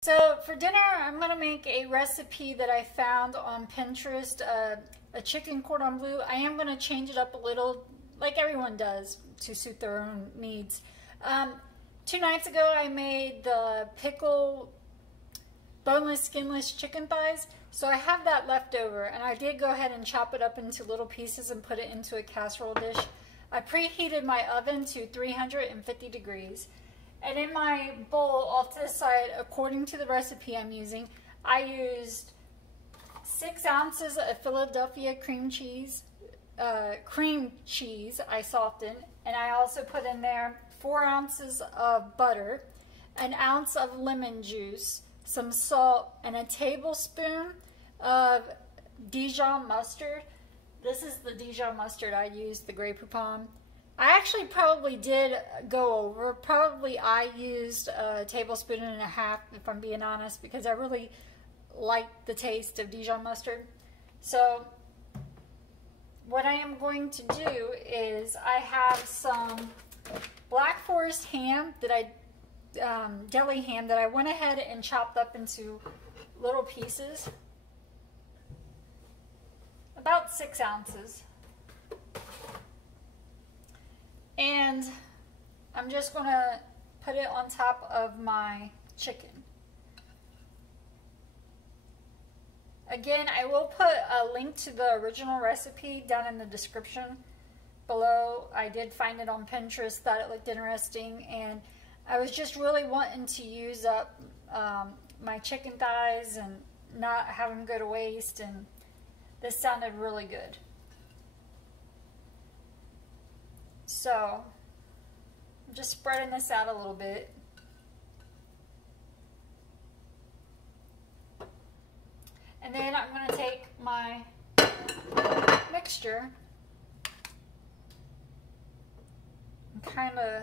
So for dinner, I'm going to make a recipe that I found on Pinterest, a chicken cordon bleu. I am going to change it up a little, like everyone does, to suit their own needs. 2 nights ago, I made the pickle boneless, skinless chicken thighs. So I have that left over, and I did go ahead and chop it up into little pieces and put it into a casserole dish. I preheated my oven to 350 degrees. And in my bowl off to the side, according to the recipe I'm using, I used 6 ounces of Philadelphia cream cheese I softened, and I also put in there 4 ounces of butter, 1 ounce of lemon juice, some salt, and a tablespoon of Dijon mustard. This is the Dijon mustard I used, the Grey Poupon. I actually probably did go over. Probably I used 1.5 tablespoons, if I'm being honest, because I really like the taste of Dijon mustard. So what I am going to do is I have some Black Forest ham that deli ham that I went ahead and chopped up into little pieces, about 6 ounces. And I'm just going to put it on top of my chicken. Again, I will put a link to the original recipe down in the description below. I did find it on Pinterest, thought it looked interesting, and I was just really wanting to use up my chicken thighs and not have them go to waste, and this sounded really good. So, I'm just spreading this out a little bit. And then I'm going to take my mixture and kind of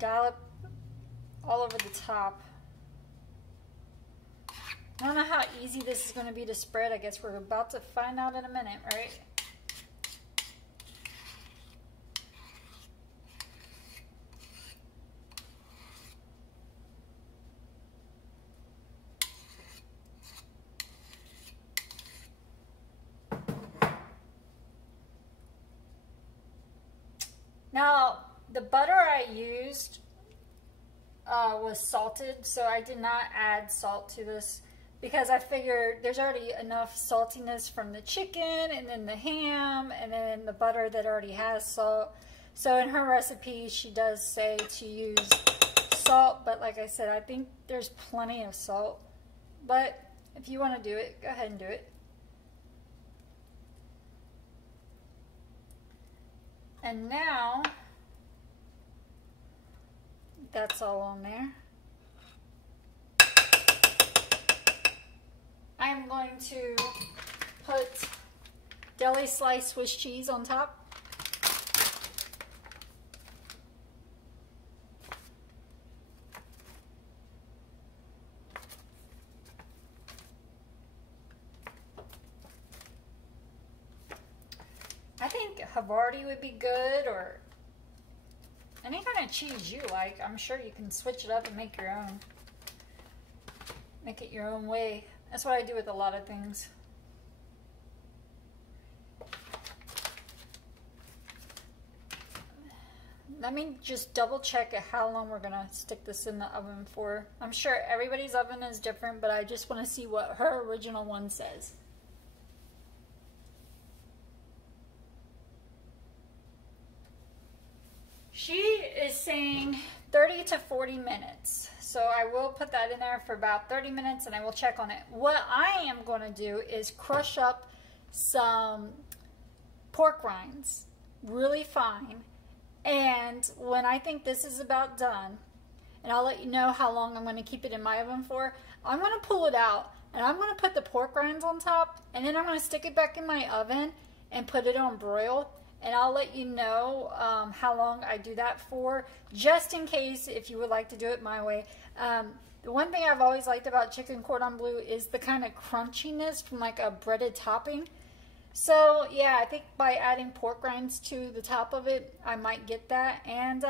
dollop all over the top. I don't know how easy this is going to be to spread. I guess we're about to find out in a minute, right? Now, the butter I used was salted, so I did not add salt to this because I figured there's already enough saltiness from the chicken and then the ham and then the butter that already has salt. So in her recipe, she does say to use salt, but like I said, I think there's plenty of salt. But if you want to do it, go ahead and do it. And now, that's all on there. I'm going to put deli sliced Swiss cheese on top. I think Havarti would be good, or any kind of cheese you like. I'm sure you can switch it up and make your own. Make it your own way. That's what I do with a lot of things. Let me just double check how long we're gonna stick this in the oven for. I'm sure everybody's oven is different, but I just want to see what her original one says. She is saying 30 to 40 minutes. So I will put that in there for about 30 minutes and I will check on it. What I am going to do is crush up some pork rinds really fine. And when I think this is about done, and I'll let you know how long I'm going to keep it in my oven for, I'm going to pull it out and I'm going to put the pork rinds on top, and then I'm going to stick it back in my oven and put it on broil. And I'll let you know how long I do that for, just in case if you would like to do it my way. The one thing I've always liked about chicken cordon bleu is the kind of crunchiness from like a breaded topping. So yeah, I think by adding pork rinds to the top of it, I might get that. And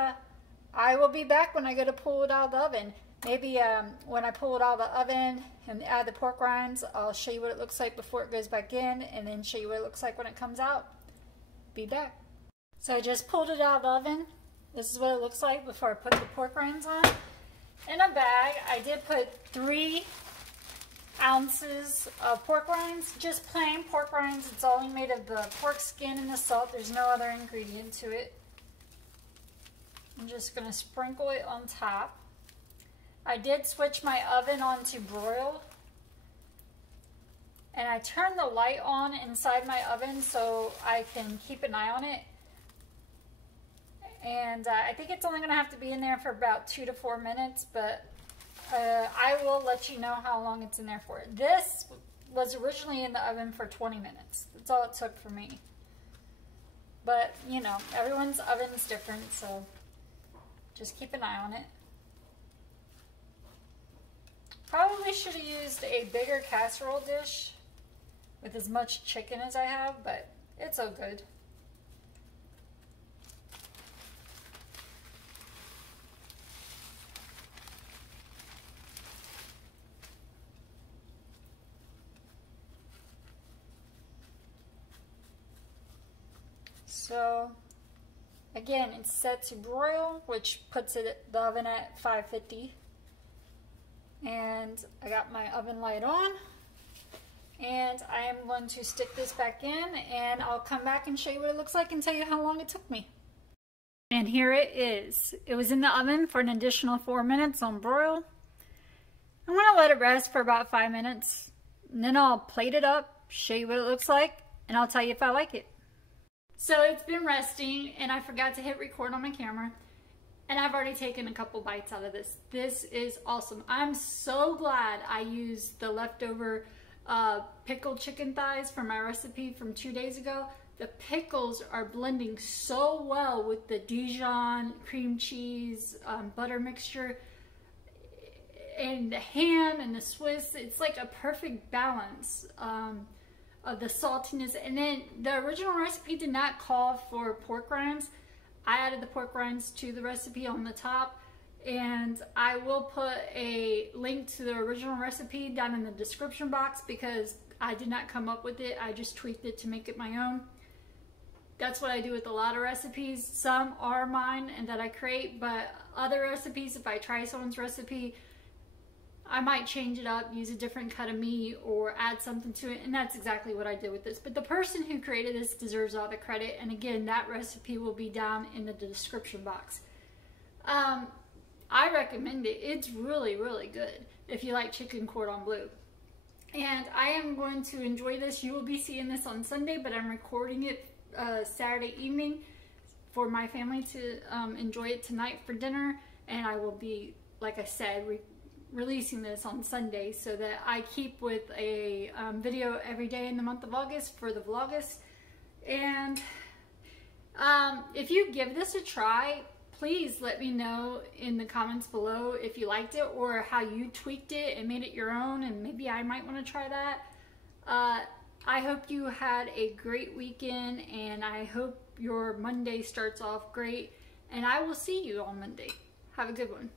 I will be back when I go to pull it out of the oven. Maybe when I pull it out of the oven and add the pork rinds, I'll show you what it looks like before it goes back in, and then show you what it looks like when it comes out. Be back. So I just pulled it out of the oven. This is what it looks like before I put the pork rinds on. In a bag, I did put 3 ounces of pork rinds, just plain pork rinds. It's only made of the pork skin and the salt. There's no other ingredient to it. I'm just going to sprinkle it on top. I did switch my oven on to broil, and I turned the light on inside my oven so I can keep an eye on it. And I think it's only going to have to be in there for about 2 to 4 minutes, but I will let you know how long it's in there for. This was originally in the oven for 20 minutes. That's all it took for me. But, you know, everyone's oven's different, so just keep an eye on it. Probably should have used a bigger casserole dish with as much chicken as I have, but it's all good. So again, it's set to broil, which puts it the oven at 550. And I got my oven light on, and I am going to stick this back in, and I'll come back and show you what it looks like and tell you how long it took me. And here it is. It was in the oven for an additional 4 minutes on broil. I'm going to let it rest for about 5 minutes, and then I'll plate it up, show you what it looks like, and I'll tell you if I like it. So it's been resting, and I forgot to hit record on my camera. And I've already taken a couple bites out of this. This is awesome. I'm so glad I used the leftover pickled chicken thighs from my recipe from 2 days ago. The pickles are blending so well with the Dijon cream cheese butter mixture and the ham and the Swiss. It's like a perfect balance of the saltiness. And then the original recipe did not call for pork rinds. I added the pork rinds to the recipe on the top, and I will put a link to the original recipe down in the description box because I did not come up with it. I just tweaked it to make it my own. That's what I do with a lot of recipes. Some are mine and that I create, but other recipes, if I try someone's recipe, I might change it up, use a different cut of meat, or add something to it, and that's exactly what I did with this. But the person who created this deserves all the credit, and again, that recipe will be down in the description box. I recommend it. It's really, really good if you like chicken cordon bleu. And I am going to enjoy this. You will be seeing this on Sunday, but I'm recording it Saturday evening for my family to enjoy it tonight for dinner, and I will be, like I said, releasing this on Sunday so that I keep with a video every day in the month of August for the Vlogust. And if you give this a try, please let me know in the comments below if you liked it or how you tweaked it and made it your own, and maybe I might want to try that. I hope you had a great weekend, and I hope your Monday starts off great, and I will see you on Monday. Have a good one.